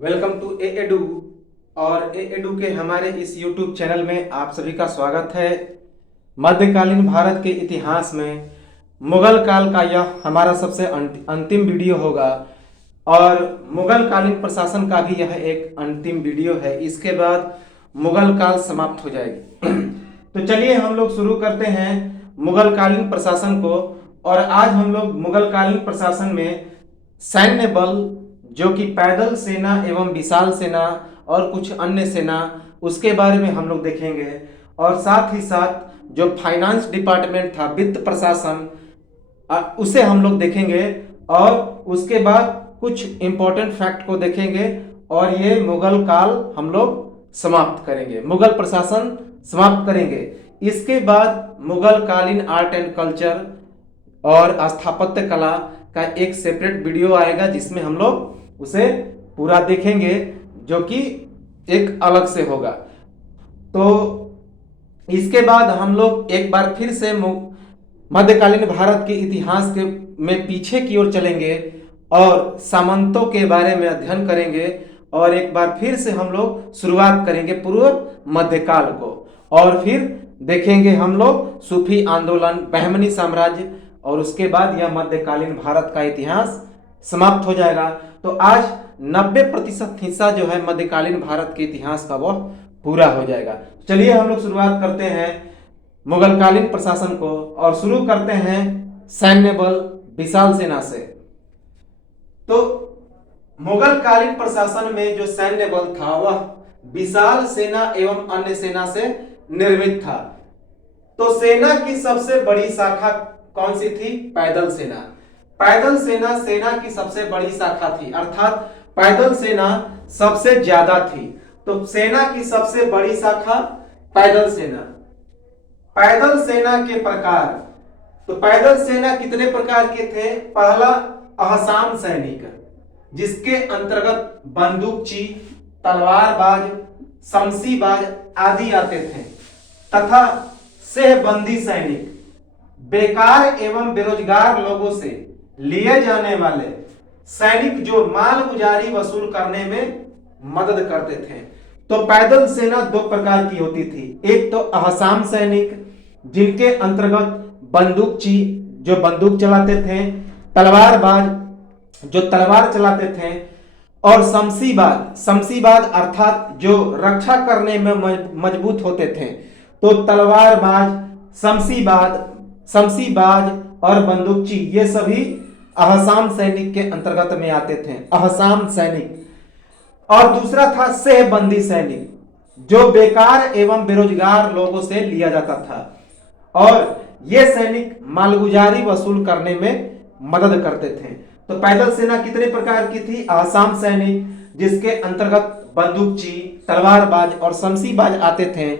Welcome to A edu. और ए edu के हमारे इस यूट्यूब चैनल में आप सभी का स्वागत है। मध्यकालीन भारत के इतिहास में मुगल काल का यह हमारा सबसे अंतिम वीडियो होगा और मुगल कालीन प्रशासन का भी यह एक अंतिम वीडियो है। इसके बाद मुगल काल समाप्त हो जाएगी। तो चलिए हम लोग शुरू करते हैं मुगल कालीन प्रशासन को। और आज हम लोग मुगल कालीन प्रशासन में सैन्य बल जो कि पैदल सेना एवं विशाल सेना और कुछ अन्य सेना, उसके बारे में हम लोग देखेंगे। और साथ ही साथ जो फाइनेंस डिपार्टमेंट था, वित्त प्रशासन, उसे हम लोग देखेंगे। और उसके बाद कुछ इंपॉर्टेंट फैक्ट को देखेंगे और ये मुगल काल हम लोग समाप्त करेंगे, मुगल प्रशासन समाप्त करेंगे। इसके बाद मुगल कालीन आर्ट एंड कल्चर और स्थापत्य कला का एक सेपरेट वीडियो आएगा जिसमें हम लोग उसे पूरा देखेंगे, जो कि एक अलग से होगा। तो इसके बाद हम लोग एक बार फिर से मध्यकालीन भारत के इतिहास के में पीछे की ओर चलेंगे और सामंतों के बारे में अध्ययन करेंगे। और एक बार फिर से हम लोग शुरुआत करेंगे पूर्व मध्यकाल को। और फिर देखेंगे हम लोग सूफी आंदोलन, बहमनी साम्राज्य, और उसके बाद यह मध्यकालीन भारत का इतिहास समाप्त हो जाएगा। तो आज 90% हिस्सा जो है मध्यकालीन भारत के इतिहास का वह पूरा हो जाएगा। चलिए हम लोग शुरुआत करते हैं मुगलकालीन प्रशासन को और शुरू करते हैं सैन्य बल विशाल सेना से। तो मुगलकालीन प्रशासन में जो सैन्य बल था वह विशाल सेना एवं अन्य सेना से निर्मित था। तो सेना की सबसे बड़ी शाखा कौन सी थी? पैदल सेना। पैदल सेना सेना की सबसे बड़ी शाखा थी, अर्थात पैदल सेना सबसे ज्यादा थी। तो सेना की सबसे बड़ी शाखा पैदल सेना। पैदल सेना के प्रकार, तो पैदल सेना कितने प्रकार के थे? पहला, अहसाम सैनिक, जिसके अंतर्गत बंदूकची, तलवारबाज, शमशीबाज आदि आते थे, तथा सेहबंदी सैनिक, बेकार एवं बेरोजगार लोगों से लिए जाने वाले सैनिक जो माल गुजारी वसूल करने में मदद करते थे। तो पैदल सेना दो प्रकार की होती थी। एक तो अहसाम सैनिक, जिनके अंतर्गत बंदूकची जो बंदूक चलाते थे, तलवारबाज जो तलवार चलाते थे, और शमशीबाज, शमशीबाज अर्थात जो रक्षा करने में मजबूत होते थे। तो तलवारबाज, शमशीबाज और बंदूकची ये सभी अहसाम सैनिक के अंतर्गत में आते थे, अहसाम सैनिक। और दूसरा था सेहबंदी सैनिक, जो बेकार एवं बेरोजगार लोगों से लिया जाता था और ये सैनिक मालगुजारी वसूल करने में मदद करते थे। तो पैदल सेना कितने प्रकार की थी? अहसाम सैनिक, जिसके अंतर्गत बंदूकची, तलवारबाज और शमशीबाज आते थे।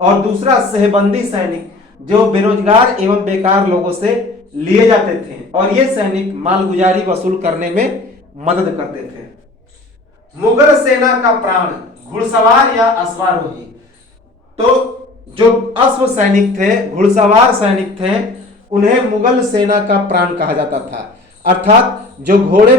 और दूसरा सेहबंदी सैनिक, जो बेरोजगार एवं बेकार लोगों से लिए जाते थे और ये सैनिक मालगुजारी वसूल करने में मदद करते थे। मुगल सेना का प्राण, घुड़सवार या अश्वारोही। तो जो अश्व सैनिक थे, घुड़सवार सैनिक थे, उन्हें मुगल सेना का प्राण कहा जाता था। अर्थात जो घोड़े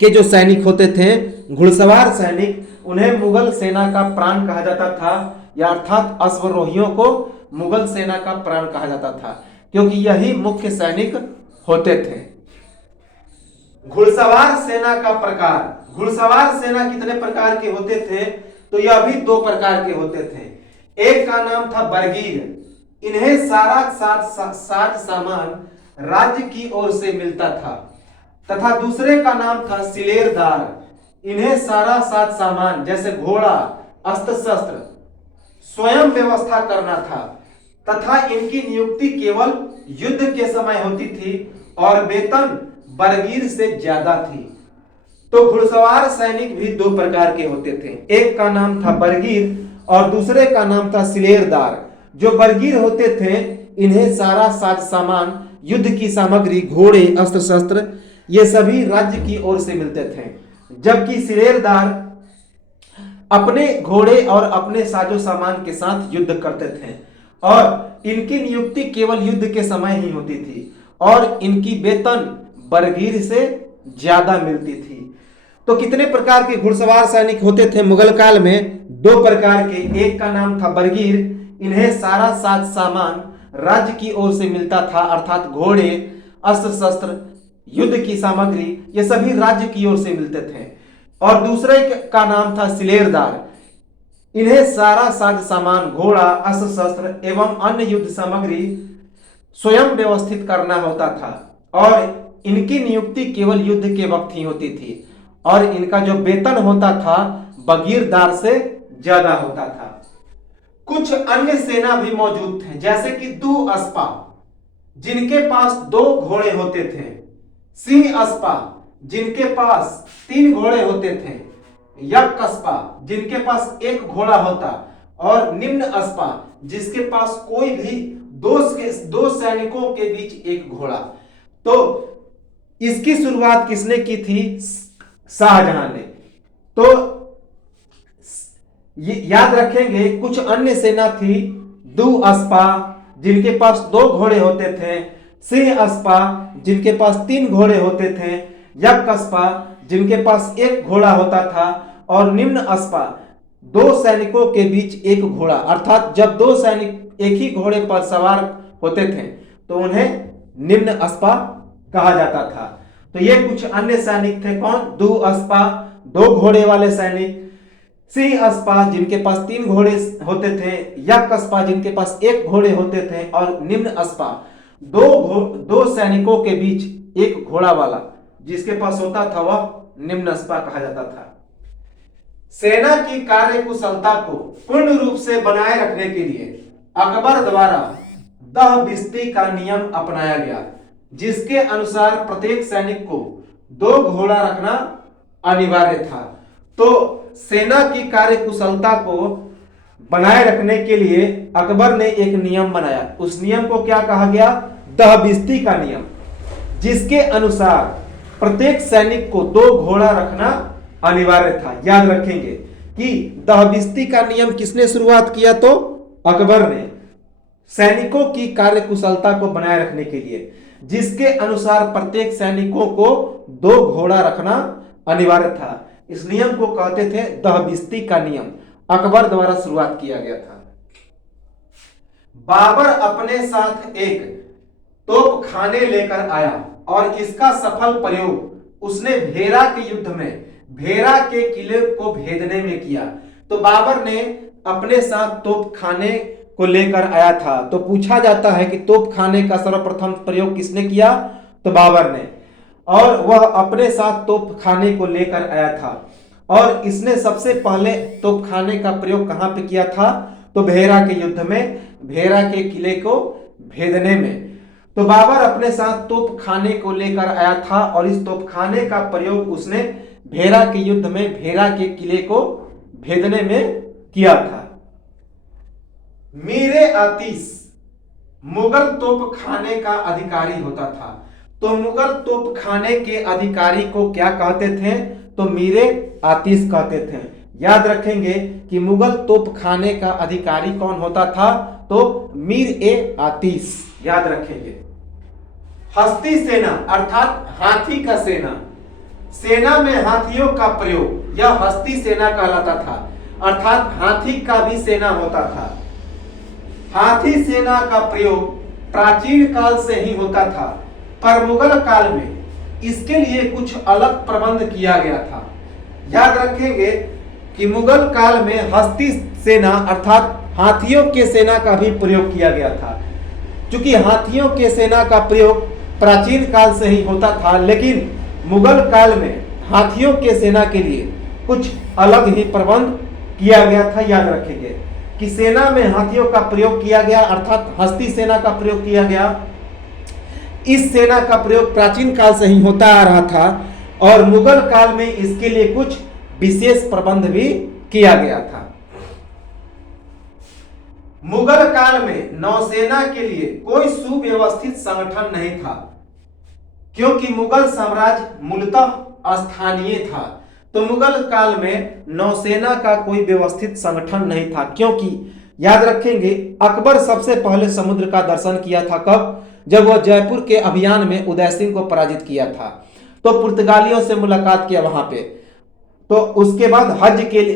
के जो सैनिक होते थे, घुड़सवार सैनिक, उन्हें मुगल सेना का प्राण कहा जाता था, या अर्थात अश्वरोहियों को मुगल सेना का प्राण कहा जाता था, क्योंकि यही मुख्य सैनिक होते थे। घुड़सवार सेना का प्रकार, घुड़सवार सेना कितने प्रकार के होते थे? तो यह भी दो प्रकार के होते थे। एक का नाम था बरगीर, इन्हें सारा साज सामान राज्य की ओर से मिलता था, तथा दूसरे का नाम था सिलेरदार, इन्हें सारा साज सामान जैसे घोड़ा, अस्त्र शस्त्र स्वयं व्यवस्था करना था, तथा इनकी नियुक्ति केवल युद्ध के समय होती थी और वेतन बरगीर से ज्यादा थी। तो घुड़सवार सैनिक भी दो प्रकार के होते थे, एक का नाम था बरगीर और दूसरे का नाम था सिलेरदार। जो बरगीर होते थे, इन्हें सारा साज सामान, युद्ध की सामग्री, घोड़े, अस्त्र शस्त्र, ये सभी राज्य की ओर से मिलते थे, जबकि सिलेरदार अपने घोड़े और अपने साजो सामान के साथ युद्ध करते थे और इनकी नियुक्ति केवल युद्ध के समय ही होती थी और इनकी वेतन बरगीर से ज्यादा मिलती थी। तो कितने प्रकार के घुड़सवार सैनिक होते थे मुगल काल में? दो प्रकार के। एक का नाम था बरगीर, इन्हें सारा साज सामान राज्य की ओर से मिलता था, अर्थात घोड़े, अस्त्र शस्त्र, युद्ध की सामग्री, ये सभी राज्य की ओर से मिलते थे। और दूसरे का नाम था सिलेरदार, इन्हें सारा साज सामान, घोड़ा, अस्त्र शस्त्र एवं अन्य युद्ध सामग्री स्वयं व्यवस्थित करना होता था, और इनकी नियुक्ति केवल युद्ध के वक्त ही होती थी, और इनका जो वेतन होता था बगीरदार से ज्यादा होता था। कुछ अन्य सेना भी मौजूद थे, जैसे कि दू अस्पा, जिनके पास 2 घोड़े होते थे, सिंह अस्पा, जिनके पास 3 घोड़े होते थे, यक अस्पा, जिनके पास 1 घोड़ा होता, और निम्न अस्पा, जिसके पास कोई भी 2 सैनिकों के बीच 1 घोड़ा। तो इसकी शुरुआत किसने की थी? शाहजहां ने। तो याद रखेंगे, कुछ अन्य सेना थी, दू अस्पा, जिनके पास 2 घोड़े होते थे, सिंह अस्पा, जिनके पास 3 घोड़े होते थे, यक अस्पा, जिनके पास 1 घोड़ा होता था, और निम्न अस्पा, 2 सैनिकों के बीच 1 घोड़ा, अर्थात जब 2 सैनिक एक ही घोड़े पर सवार होते थे तो उन्हें निम्न अस्पा कहा जाता था। तो ये कुछ अन्य सैनिक थे। कौन? दू अस्पा, 2 घोड़े वाले सैनिक, सिंह अस्पा, जिनके पास 3 घोड़े होते थे, यक अस्पा, जिनके पास 1 घोड़े होते थे, और निम्न अस्पा, 2 सैनिकों के बीच 1 घोड़ा वाला, जिसके पास होता था वह निम्न अस्पा कहा जाता था। सेना की कार्य कुशलता को पूर्ण रूप से बनाए रखने के लिए अकबर द्वारा दह बिस्ती का नियम अपनाया गया, जिसके अनुसार प्रत्येक सैनिक को 2 घोड़ा रखना अनिवार्य था। तो सेना की कार्य कुशलता को बनाए रखने के लिए अकबर ने एक नियम बनाया। उस नियम को क्या कहा गया? दहबिस्ती का नियम, जिसके अनुसार प्रत्येक सैनिक को 2 घोड़ा रखना अनिवार्य था। याद रखेंगे कि दहबिस्ती का नियम किसने शुरुआत किया? तो अकबर ने। सैनिकों की कार्य कुशलता को बनाए रखने के लिए, जिसके अनुसार प्रत्येक सैनिकों को 2 घोड़ा रखना अनिवार्य था। इस नियम को कहते थे दहबिस्ती का नियम, अकबर द्वारा शुरुआत किया गया था। बाबर अपने साथ एक तोपखाने लेकर आया और इसका सफल प्रयोग उसने भेरा के युद्ध में भेरा के किले को भेदने में किया। तो बाबर ने अपने साथ तोपखाने को लेकर आया था। तो पूछा जाता है कि तोपखाने का सर्वप्रथम प्रयोग किसने किया? तो बाबर ने। और वह अपने साथ तोपखाने को लेकर आया था, और इसने सबसे पहले तोपखाने का प्रयोग कहां पे किया था? तो भेरा के युद्ध में, भेरा के किले को भेदने में। तो बाबर अपने साथ तोपखाने को लेकर आया था, और इस तोपखाने का प्रयोग उसने भेरा के युद्ध में भेरा के किले को भेदने में किया था। मीरे आतिश मुगल तोपखाने का अधिकारी होता था। तो मुगल तोपखाने के अधिकारी को क्या कहते थे? तो मीरे आतिश कहते थे। याद रखेंगे कि मुगल तोपखाने का अधिकारी कौन होता था? तो मीर ए आतिश। याद रखेंगे। हस्ती सेना अर्थात हाथी का सेना, सेना में हाथियों का प्रयोग, यह हस्ती सेना कहलाता था, अर्थात हाथी का भी सेना होता था। हाथी सेना का प्रयोग प्राचीन काल से ही होता था, पर मुगल काल में इसके लिए कुछ अलग प्रबंध किया गया था। याद रखेंगे कि मुगल काल में हस्ती सेना अर्थात हाथियों के सेना का भी प्रयोग किया गया था। क्योंकि हाथियों के सेना का प्रयोग प्राचीन काल से ही होता था, लेकिन मुगल काल में हाथियों के सेना के लिए कुछ अलग ही प्रबंध किया गया था। याद रखेंगे कि सेना में हाथियों का प्रयोग किया गया, अर्थात हस्ती सेना का प्रयोग किया गया। इस सेना का प्रयोग प्राचीन काल से ही होता आ रहा था, और मुगल काल में इसके लिए कुछ विशेष प्रबंध भी किया गया था। मुगल काल में नौसेना के लिए कोई सुव्यवस्थित संगठन नहीं था, क्योंकि मुगल साम्राज्य मूलतः स्थानीय था। तो मुगल काल में नौसेना का कोई व्यवस्थित संगठन नहीं था, क्योंकि याद रखेंगे अकबर सबसे पहले समुद्र का दर्शन किया था। कब? जब वह जयपुर के अभियान में उदय सिंह को पराजित किया था। तो पुर्तगालियों से मुलाकात किया वहां पे, तो उसके बाद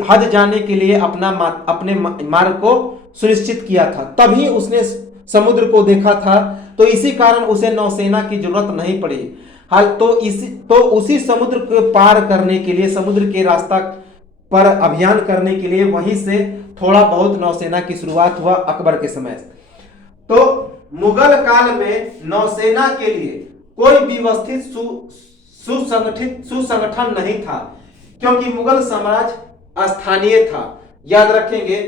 हज जाने के लिए अपने मार्ग को सुनिश्चित किया था, तभी उसने समुद्र को देखा था। तो इसी कारण उसे नौसेना की जरूरत नहीं पड़ी। हाल तो उसी समुद्र को पार करने के लिए, समुद्र के रास्ता पर अभियान करने के लिए वहीं से थोड़ा बहुत नौसेना की शुरुआत हुआ अकबर के समय। तो मुगल काल में नौसेना के लिए कोई व्यवस्थित सुसंगठन नहीं था, क्योंकि मुगल साम्राज्य स्थानीय था। याद रखेंगे,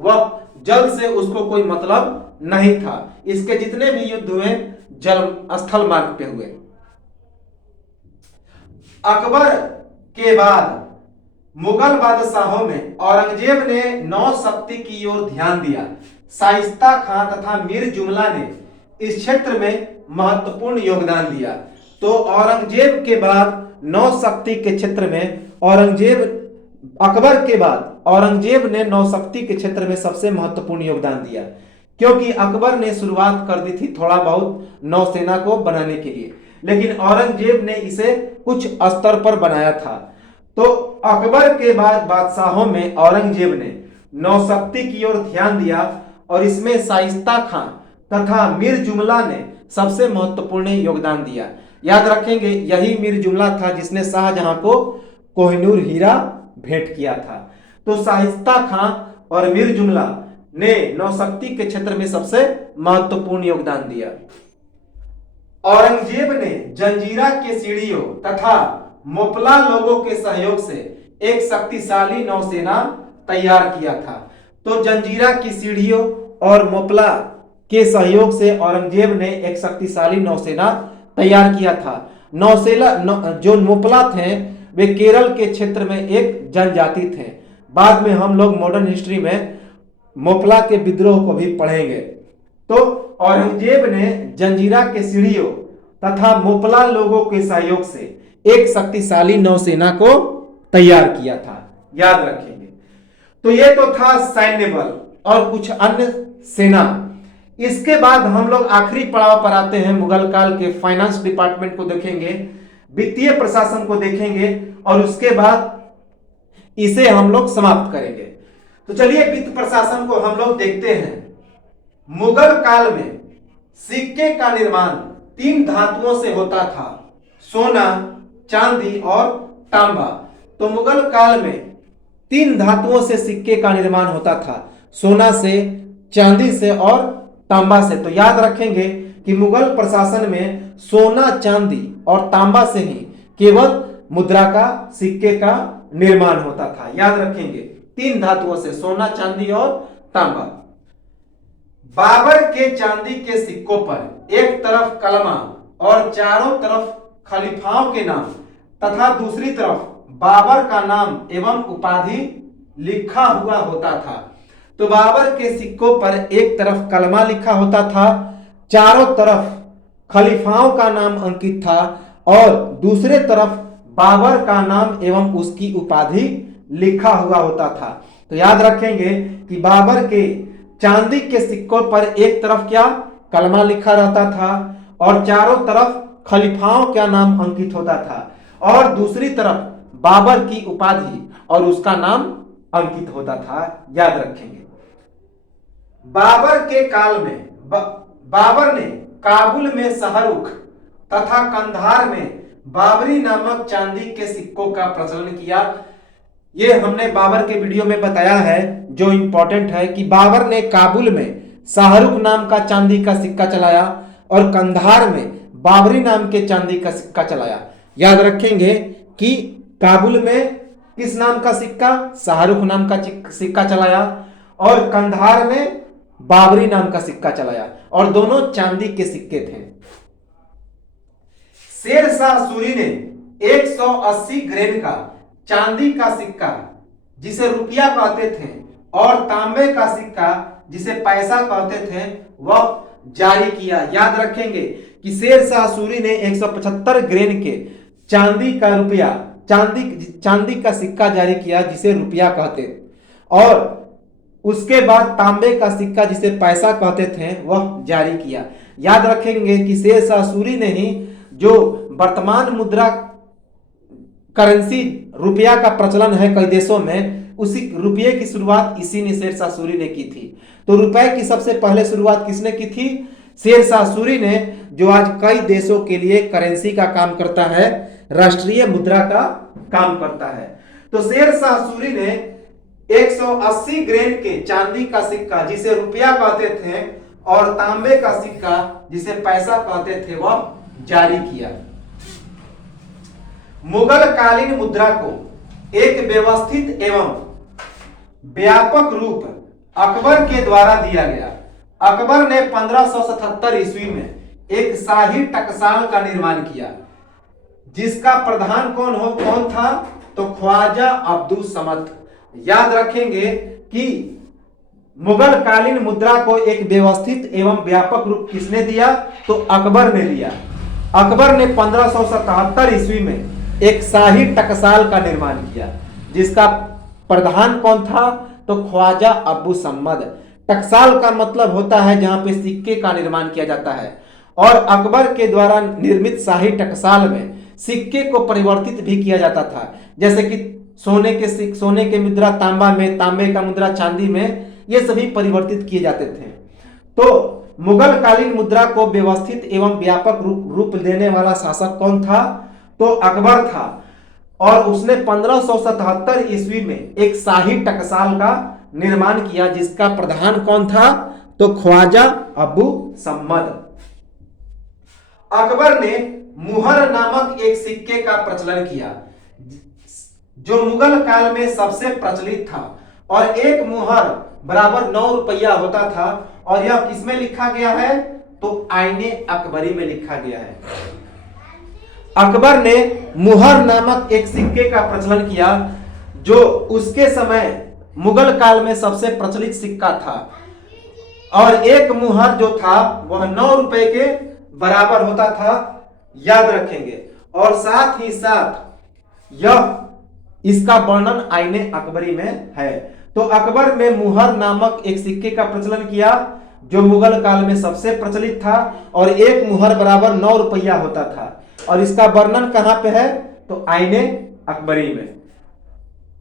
वह जल से उसको कोई मतलब नहीं था। इसके जितने भी युद्ध हुए जल स्थल मार्ग पे हुए। अकबर के बाद मुगल बादशाहों में औरंगजेब ने नौ शक्ति की ओर ध्यान दिया। शाइस्ता खां तथा मीर जुमला ने इस क्षेत्र में महत्वपूर्ण योगदान दिया। तो औरंगजेब के बाद नौ शक्ति के क्षेत्र में अकबर के बाद औरंगजेब ने नौ शक्ति के क्षेत्र में सबसे महत्वपूर्ण योगदान दिया, क्योंकि अकबर ने शुरुआत कर दी थी थोड़ा बहुत नौसेना को बनाने के लिए, लेकिन औरंगजेब ने इसे कुछ स्तर पर बनाया था। तो अकबर के बाद बादशाहों में औरंगजेब ने नौशक्ति की ओर ध्यान दिया और इसमें शाइस्ता खां तथा मीर जुमला ने सबसे महत्वपूर्ण योगदान दिया। याद रखेंगे, यही मीर जुमला था जिसने शाहजहां को कोहिनूर हीरा भेंट किया था। तो शाइस्ता खां और मीर जुमला ने नौशक्ति के क्षेत्र में सबसे महत्वपूर्ण योगदान दिया। औरंगजेब ने जंजीरा के सीढ़ियों तथा मोपला लोगों के सहयोग से एक शक्तिशाली नौसेना तैयार किया था। तो जंजीरा की सीढ़ियों और मोपला के सहयोग से औरंगजेब ने एक शक्तिशाली नौसेना तैयार किया था। जो मोपला थे वे केरल के क्षेत्र में एक जनजाति थे। बाद में हम लोग मॉडर्न हिस्ट्री में मोपला के विद्रोह को भी पढ़ेंगे। तो औरंगजेब ने जंजीरा के सीढ़ियों तथा मोपला लोगों के सहयोग से एक शक्तिशाली नौसेना को तैयार किया था। याद रखेंगे। तो ये तो था सैन्य बल और कुछ अन्य सेना। इसके बाद हम लोग आखिरी पड़ाव पर आते हैं। मुगल काल के फाइनेंस डिपार्टमेंट को देखेंगे, वित्तीय प्रशासन को देखेंगे और उसके बाद इसे हम लोग समाप्त करेंगे। तो चलिए वित्त प्रशासन को हम लोग देखते हैं। मुगल काल में सिक्के का निर्माण 3 धातुओं से होता था, सोना, चांदी और तांबा। तो मुगल काल में 3 धातुओं से सिक्के का निर्माण होता था, सोना से, चांदी से और तांबा से। तो याद रखेंगे कि मुगल प्रशासन में सोना, चांदी और तांबा से ही केवल मुद्रा का, सिक्के का निर्माण होता था। याद रखेंगे 3 धातुओं से, सोना, चांदी और तांबा। बाबर के चांदी के सिक्कों पर एक तरफ कलमा और चारों तरफ खलीफाओं के नाम तथा दूसरी तरफ बाबर का नाम एवं उपाधि लिखा हुआ होता था। तो बाबर के सिक्कों पर एक तरफ कलमा लिखा होता था, चारों तरफ खलीफाओं का नाम अंकित था और दूसरे तरफ बाबर का नाम एवं उसकी उपाधि लिखा हुआ होता था। तो याद रखेंगे कि बाबर के चांदी के सिक्कों पर एक तरफ क्या कलमा लिखा रहता था और चारों तरफ खलीफाओं का नाम अंकित होता था और दूसरी तरफ बाबर की उपाधि और उसका नाम अंकित होता था। याद रखेंगे। बाबर के काल में बाबर ने काबुल में शाहरुख तथा कंधार में बाबरी नामक चांदी के सिक्कों का प्रचलन किया। ये हमने बाबर के वीडियो में बताया है, जो इंपॉर्टेंट है कि बाबर ने काबुल में शाहरुख नाम का चांदी का सिक्का चलाया और कंधार में बाबरी नाम के चांदी का सिक्का चलाया। याद रखेंगे कि काबुल में किस नाम का सिक्का, शाहरुख नाम का सिक्का चलाया और कंधार में बाबरी नाम का सिक्का चलाया और दोनों चांदी के सिक्के थे। शेर शाह सूरी ने 180 ग्रेन का चांदी का सिक्का जिसे रुपया कहते थे और तांबे का सिक्का जिसे पैसा कहते थे वह जारी किया। याद रखेंगे कि शेर शाह सूरी ने 175 ग्रेन के चांदी का सिक्का जारी किया जिसे रुपया कहते, और उसके बाद तांबे का सिक्का जिसे पैसा कहते थे वह जारी किया। याद रखेंगे कि शेर शाह सूरी ने ही जो वर्तमान मुद्रा करेंसी रुपया का प्रचलन है कई देशों में, उसी रुपये की शुरुआत इसी ने शेरशाह सूरी ने की थी। तो रुपए की सबसे पहले शुरुआत किसने की थी? शेरशाह सूरी ने, जो आज कई देशों के लिए करेंसी का काम करता है, राष्ट्रीय मुद्रा का काम करता है। तो शेरशाह सूरी ने 180 ग्रेन के चांदी का सिक्का, जिसे रुपया कहते थे, और तांबे का सिक्का, जिसे पैसा कहते थे, वह जारी किया। मुगल कालीन मुद्रा को एक व्यवस्थित एवं व्यापक रूप अकबर के द्वारा दिया गया। अकबर ने 1577 ईस्वी में एक शाही टकसाल का निर्माण किया, जिसका प्रधान कौन था? तो ख्वाजा अब्दुल समद। याद रखेंगे कि मुगल कालीन मुद्रा को एक व्यवस्थित एवं व्यापक रूप किसने दिया? तो अकबर ने दिया। अकबर ने 1577 ईस्वी में एक शाही टकसाल का निर्माण किया, जिसका प्रधान कौन था? तो ख्वाजा अब्दुल समद। टकसाल का मतलब होता है जहां पे सिक्के का निर्माण किया जाता है, और अकबर के द्वारा निर्मित शाही टकसाल में सिक्के को परिवर्तित भी किया जाता था, जैसे कि सोने के मुद्रा तांबा में, तांबे का मुद्रा चांदी में, ये सभी परिवर्तित किए जाते थे। तो मुगल कालीन मुद्रा को व्यवस्थित एवं व्यापक रूप देने वाला शासक कौन था? तो अकबर था, और उसने 1577 ईस्वी में एक शाही टकसाल का निर्माण किया, जिसका प्रधान कौन था? तो ख्वाजा अब्दुल समद। अकबर ने मुहर नामक एक सिक्के का प्रचलन किया, जो मुगल काल में सबसे प्रचलित था, और एक मुहर बराबर 9 रुपया होता था, और यह किसमें लिखा गया है? तो आईने अकबरी में लिखा गया है। अकबर ने मुहर नामक एक सिक्के का प्रचलन किया, जो उसके समय मुगल काल में सबसे प्रचलित सिक्का था, और एक मुहर जो था वह 9 रुपए के बराबर होता था। याद रखेंगे। और साथ ही साथ यह इसका वर्णन आईने अकबरी में है। तो अकबर ने मुहर नामक एक सिक्के का प्रचलन किया, जो मुगल काल में सबसे प्रचलित था, और एक मुहर बराबर 9 रुपया होता था, और इसका वर्णन कहां पे है? तो आईने अकबरी में।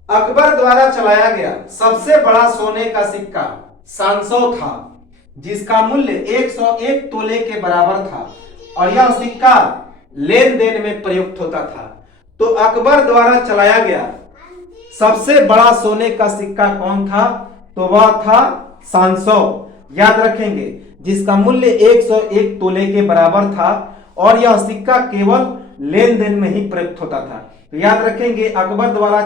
अकबर द्वारा चलाया गया सबसे बड़ा सोने का सिक्का 500 था, जिसका मूल्य 101 तोले के बराबर था, और यह सिक्का लेन देन में प्रयुक्त होता था। तो अकबर द्वारा चलाया गया सबसे बड़ा सोने का सिक्का कौन था? तो वह था 500। याद रखेंगे, जिसका मूल्य 101 तोले के बराबर था, और यह सिक्का केवल लेन देन में ही प्रयुक्त होता था। तो याद रखेंगे, अकबर द्वारा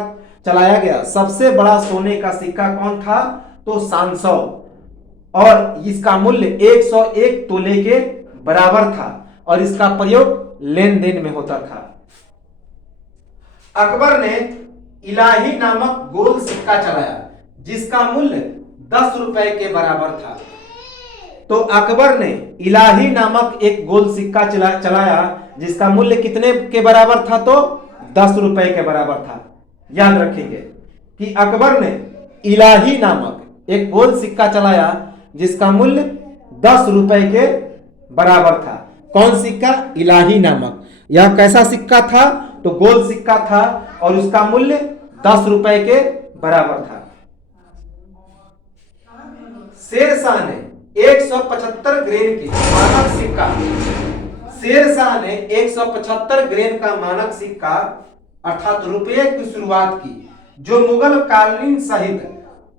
चलाया गया सबसे बड़ा सोने का सिक्का कौन था? तो 500, और इसका मूल्य 101 तोले के बराबर था, और इसका प्रयोग लेन देन में होता था। अकबर ने इलाही नामक गोल सिक्का चलाया, जिसका मूल्य 10 रुपए के बराबर था। तो अकबर ने इलाही नामक एक गोल सिक्का चलाया, जिसका मूल्य कितने के बराबर था? तो 10 रुपए के बराबर था। याद रखेंगे कि अकबर ने इलाही नामक एक गोल सिक्का चलाया, जिसका मूल्य 10 रुपए के बराबर था। कौन सिक्का? इलाही नामक। यह कैसा सिक्का था? तो गोल सिक्का था, और उसका मूल्य 10 रुपए के बराबर था। शेरशाह ने 175 ग्रेन की मानक सिक्का शेरशाह ने 175 ग्रेन का मानक सिक्का अर्थात रुपये की शुरुआत की, जो मुगल कालीन सहित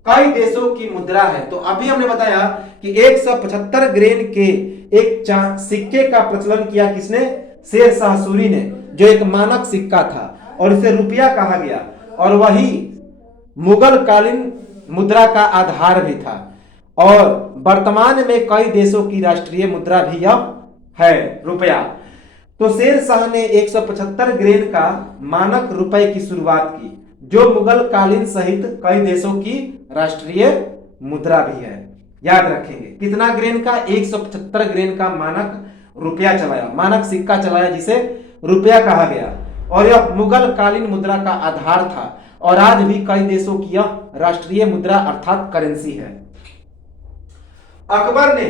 कई देशों की मुद्रा है। तो अभी हमने बताया कि 175 ग्रेन के एक सिक्के का प्रचलन किया किसने? शेरशाह सूरी ने, जो एक मानक सिक्का था, और इसे रुपया कहा गया, और वही मुगल कालीन मुद्रा का आधार भी था, और वर्तमान में कई देशों की राष्ट्रीय मुद्रा भी अब है रुपया। तो शेरशाह ने 175 ग्रेन का मानक रुपए की शुरुआत की, जो मुगल कालीन सहित कई देशों की राष्ट्रीय मुद्रा भी है। याद रखेंगे, कितना ग्रेन का? 175 ग्रेन का मानक रुपया चलाया, मानक सिक्का चलाया, जिसे रुपया कहा गया, और यह मुगल कालीन मुद्रा का आधार था, और आज भी कई देशों की यह राष्ट्रीय मुद्रा अर्थात करेंसी है। अकबर ने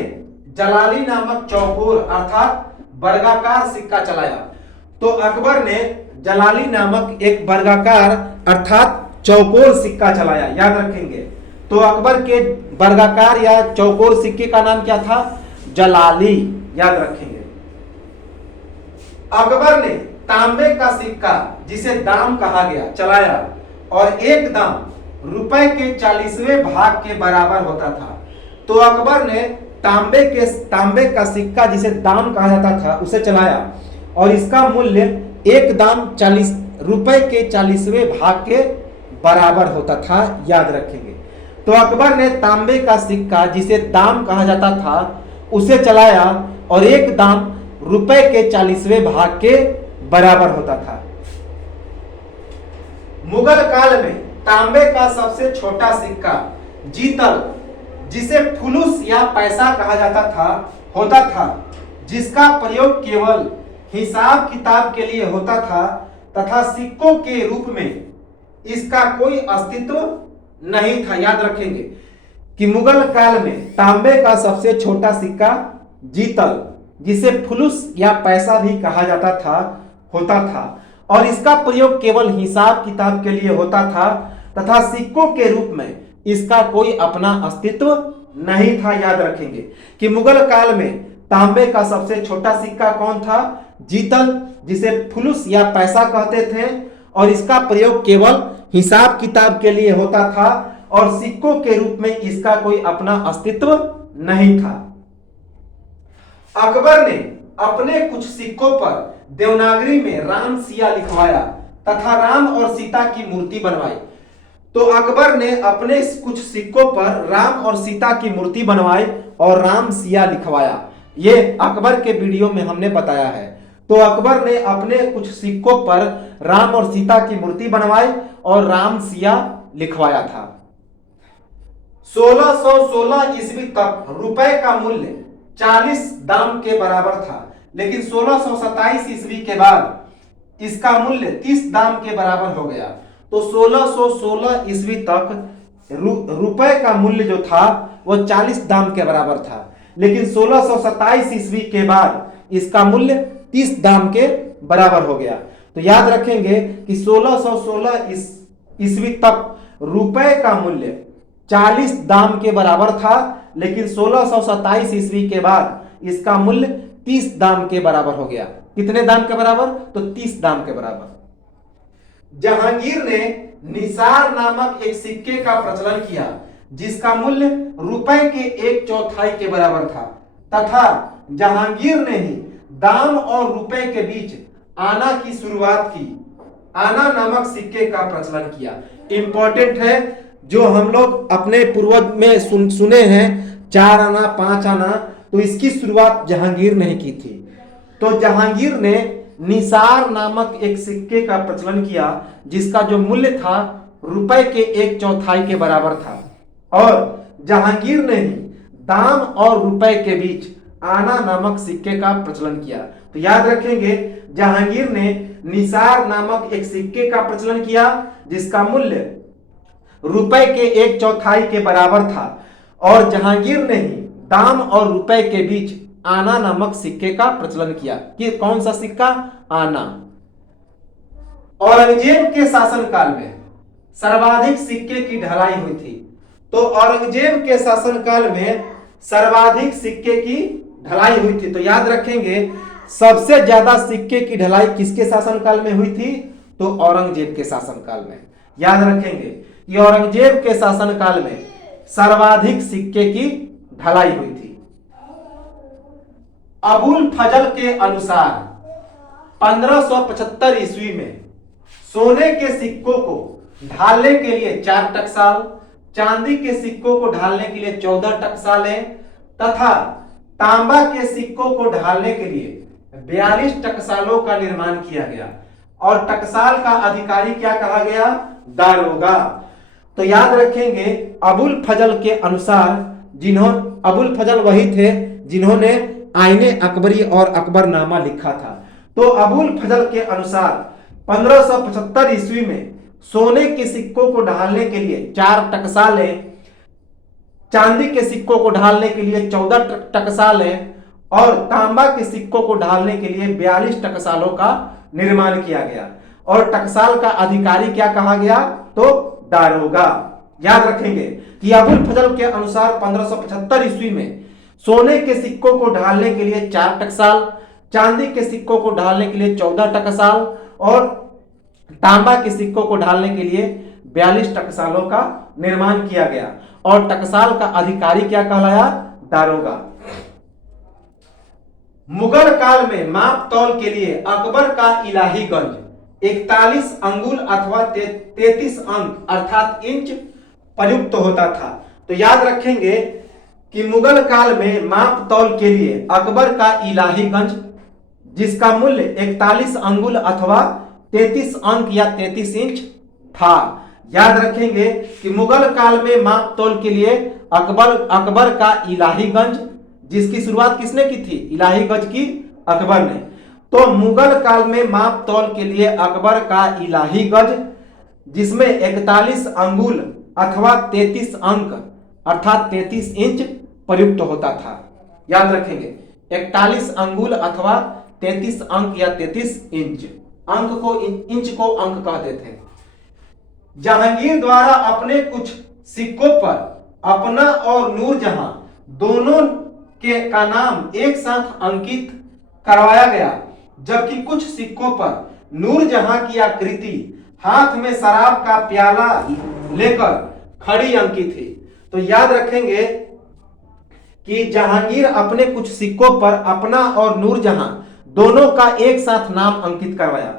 जलाली नामक चौकोर अर्थात वर्गाकार सिक्का चलाया। तो अकबर ने जलाली नामक एक वर्गाकार अर्थात चौकोर सिक्का चलाया। याद रखेंगे। तो अकबर के वर्गाकार या चौकोर सिक्के का नाम क्या था? जलाली। याद रखेंगे। अकबर ने तांबे का सिक्का जिसे दाम कहा गया चलाया और एक दाम रुपए के 40वें भाग के बराबर होता था। तो अकबर ने तांबे का सिक्का जिसे दाम कहा जाता था उसे चलाया और इसका मूल्य एक दाम 40 रुपए के 40वें भाग के बराबर होता था। याद रखेंगे। तो अकबर ने तांबे का सिक्का जिसे दाम कहा जाता था उसे चलाया और एक दाम रुपए के 40वें भाग के बराबर होता था। मुगल काल में तांबे का सबसे छोटा सिक्का जीतल जिसे फुलुस या पैसा कहा जाता था होता था, जिसका प्रयोग केवल हिसाब किताब के लिए होता था तथा सिक्कों के रूप में इसका कोई अस्तित्व नहीं था। याद रखेंगे कि मुगल काल में तांबे का सबसे छोटा सिक्का जीतल जिसे फुलुस या पैसा भी कहा जाता था होता था और इसका प्रयोग केवल हिसाब किताब के लिए होता था तथा सिक्कों के रूप में इसका कोई अपना अस्तित्व नहीं था। याद रखेंगे कि मुगल काल में तांबे का सबसे छोटा सिक्का कौन था? जीतल जिसे फुलुस या पैसा कहते थे और इसका प्रयोग केवल हिसाब किताब के लिए होता था और सिक्कों के रूप में इसका कोई अपना अस्तित्व नहीं था। अकबर ने अपने कुछ सिक्कों पर देवनागरी में राम सिया लिखवाया तथा राम और सीता की मूर्ति बनवाई। तो अकबर ने अपने कुछ सिक्कों पर राम और सीता की मूर्ति बनवाई और राम सिया लिखवाया। ये अकबर के वीडियो में हमने बताया है। तो अकबर ने अपने कुछ सिक्कों पर राम और सीता की मूर्ति बनवाई और राम सिया लिखवाया था। 1616 ईस्वी तक रुपए का मूल्य 40 दाम के बराबर था, लेकिन 1627 ईस्वी के बाद इसका मूल्य 30 दाम के बराबर हो गया। तो 1616 ईस्वी तक रुपए का मूल्य जो था वो 40 दाम के बराबर था, लेकिन 1627 ईस्वी के बाद इसका मूल्य 30 दाम के बराबर हो गया। तो याद रखेंगे कि 1616 ईस्वी तक रुपए का मूल्य 40 दाम के बराबर था, लेकिन 1627 ईस्वी के बाद इसका मूल्य 30 दाम के बराबर हो गया। कितने दाम के बराबर? तो 30 दाम के बराबर। जहांगीर ने निसार नामक एक सिक्के का प्रचलन किया जिसका मूल्य रुपए के 1/4 के बराबर था तथा जहांगीर ने ही दाम और रुपए के बीच आना की शुरुआत की। आना नामक सिक्के का प्रचलन किया। इंपॉर्टेंट है, जो हम लोग अपने पूर्वज में सुने हैं 4 आना 5 आना, तो इसकी शुरुआत जहांगीर ने की थी। तो जहांगीर ने निसार नामक एक सिक्के का प्रचलन किया जिसका जो मूल्य था रुपए के 1/4 के बराबर था और जहांगीर ने ही दाम और रुपए के बीच आना नामक सिक्के का प्रचलन किया। तो याद रखेंगे, जहांगीर ने निसार नामक एक सिक्के का प्रचलन किया जिसका मूल्य रुपए के 1/4 के बराबर था और जहांगीर ने ही दाम और रुपए के बीच आना नामक सिक्के का प्रचलन किया। कि कौन सा सिक्का? आना। औरंगजेब के शासनकाल में सर्वाधिक सिक्के की ढलाई हुई थी। तो औरंगजेब के शासनकाल में सर्वाधिक सिक्के की ढलाई हुई थी। तो याद रखेंगे, सबसे ज्यादा सिक्के की ढलाई किसके शासनकाल में हुई थी? तो औरंगजेब के शासनकाल में। याद रखेंगे कि औरंगजेब के शासनकाल में सर्वाधिक सिक्के की ढलाई हुई थी। अबुल फजल के अनुसार 1575 ईस्वी में सोने के सिक्कों को ढालने के लिए 4 टकसाल, चांदी के सिक्कों को ढालने के लिए 14 टकसालें तथा तांबा के सिक्कों को ढालने के लिए 42 टकसालों का निर्माण किया गया और टकसाल का अधिकारी क्या कहा गया? दारोगा। तो याद रखेंगे, अबुल फजल के अनुसार अबुल फजल वही थे जिन्होंने आईने अकबरी और अकबरनामा लिखा था। तो अबुल फजल के अनुसार 1575 ईस्वी में सोने के सिक्कों को ढालने के लिए 4 टकसालें, चांदी के सिक्कों को ढालने के लिए 14 टकसालें और तांबा के सिक्कों को ढालने के लिए 42 टकसालों का निर्माण किया गया। और टकसाल का अधिकारी क्या कहा गया? तो दारोगा। याद रखेंगे कि अबुल फजल के अनुसार 1575 ईस्वी में सोने के सिक्कों को ढालने के लिए 4 टकसाल, चांदी के सिक्कों को ढालने के लिए 14 टकसाल और तांबा के सिक्कों को ढालने के लिए 42 टकसालों का निर्माण किया गया। और टकसाल का अधिकारी क्या कहलाया? दारोगा। मुगल काल में माप तौल के लिए अकबर का इलाहीगंज 41 अंगुल अथवा 33 अंक अर्थात इंच प्रयुक्त होता था। तो याद रखेंगे कि मुगल काल में माप तौल के लिए अकबर का इलाहीगंज जिसका मूल्य 41 अंगुल अथवा 33 अंक या 33 इंच था। याद रखेंगे कि मुगल काल में माप तौल के लिए अकबर का इलाहीगंज जिसकी शुरुआत किसने की थी? इलाहीगंज की अकबर ने। तो मुगल काल में माप तौल के लिए अकबर का इलाहीगंज जिसमें 41 अंगुल अथवा 33 अंक अर्थात 33 इंच प्रयुक्त होता था। याद रखेंगे 41 अंगुल अथवा 33 अंक या 33 इंच। अंक को इंच को अंक कहते थे। जहांगीर द्वारा अपने कुछ सिक्कों पर अपना और नूरजहां दोनों का नाम एक साथ अंकित करवाया गया, जबकि कुछ सिक्कों पर नूरजहां की आकृति हाथ में शराब का प्याला लेकर खड़ी अंकित थी। तो याद रखेंगे कि जहांगीर अपने कुछ सिक्कों पर अपना और नूरजहां दोनों का एक साथ नाम अंकित करवाया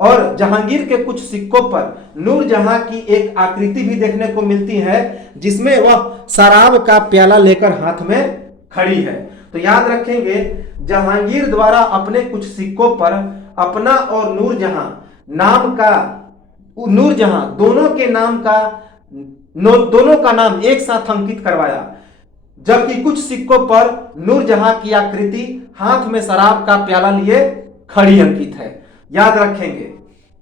और जहांगीर के कुछ सिक्कों पर नूरजहां की एक आकृति भी देखने को मिलती है जिसमें वह शराब का प्याला लेकर हाथ में खड़ी है। तो याद रखेंगे जहांगीर द्वारा अपने कुछ सिक्कों पर अपना और नूरजहां दोनों का नाम एक साथ अंकित करवाया, जबकि कुछ सिक्कों पर नूरजहां की आकृति हाथ में शराब का प्याला लिए खड़ी अंकित है। याद रखेंगे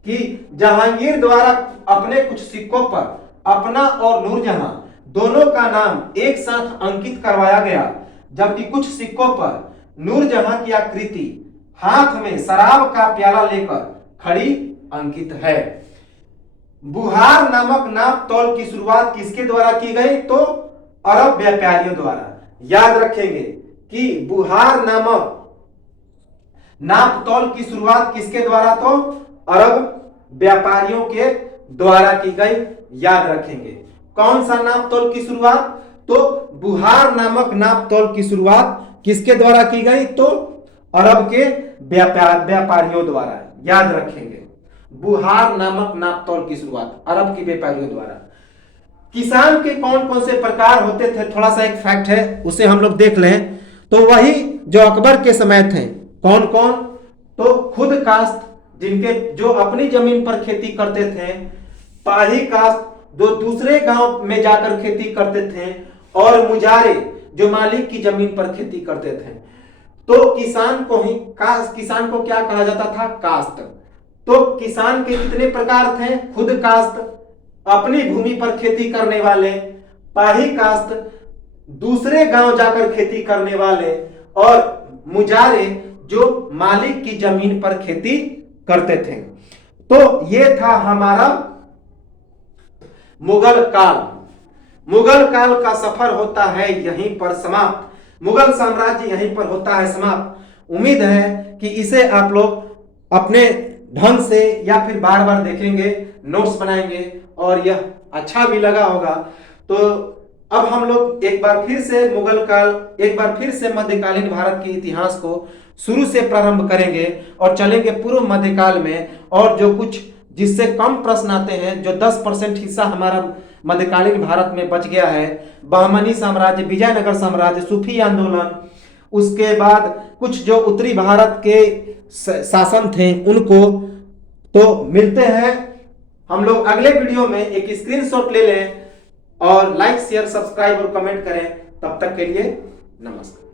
कि जहांगीर द्वारा अपने कुछ सिक्कों पर अपना और नूरजहां दोनों का नाम एक साथ अंकित करवाया गया, जबकि कुछ सिक्कों पर नूरजहां की आकृति हाथ में शराब का प्याला लेकर खड़ी अंकित है। बुहार नामक नाप तौल की शुरुआत किसके द्वारा की गई? तो अरब व्यापारियों द्वारा। याद रखेंगे कि बुहार नामक नाप तौल की शुरुआत किसके द्वारा? तो अरब व्यापारियों के द्वारा की गई। याद रखेंगे कौन सा नाप तौल की शुरुआत? तो बुहार नामक नाप तौल की शुरुआत किसके द्वारा की गई? तो अरब के व्यापारियों द्वारा। याद रखेंगे बुहार नामक नाप तौल की शुरुआत अरब के व्यापारियों द्वारा। किसान के कौन कौन से प्रकार होते थे? थोड़ा सा एक फैक्ट है उसे हम लोग देख लें। तो वही जो अकबर के समय थे। कौन कौन? तो खुद कास्त जो अपनी जमीन पर खेती करते थे, पाही कास्त जो दूसरे गांव में जाकर खेती करते थे, और मुजारे जो मालिक की जमीन पर खेती करते थे। तो किसान को क्या कहा जाता था? कास्त। तो किसान के कितने प्रकार थे? खुद कास्त अपनी भूमि पर खेती करने वाले, पाही कास्त दूसरे गांव जाकर खेती करने वाले, और मुजारे जो मालिक की जमीन पर खेती करते थे। तो ये था हमारा मुगल काल। मुगल काल का सफर होता है यहीं पर समाप्त। मुगल साम्राज्य यहीं पर होता है समाप्त। उम्मीद है कि इसे आप लोग अपने ढंग से या फिर बार बार देखेंगे, नोट्स बनाएंगे और यह अच्छा भी लगा होगा। तो अब हम लोग एक बार फिर से मध्यकालीन भारत के इतिहास को शुरू से प्रारंभ करेंगे और चलेंगे पूर्व मध्यकाल में, और जो कुछ जिससे कम प्रश्न आते हैं, जो 10% हिस्सा हमारा मध्यकालीन भारत में बच गया है, बहमनी साम्राज्य, विजयनगर साम्राज्य, सूफी आंदोलन, उसके बाद कुछ जो उत्तरी भारत के शासन थे उनको। तो मिलते हैं हम लोग अगले वीडियो में। एक स्क्रीनशॉट ले लें और लाइक शेयर सब्सक्राइब और कमेंट करें। तब तक के लिए नमस्कार।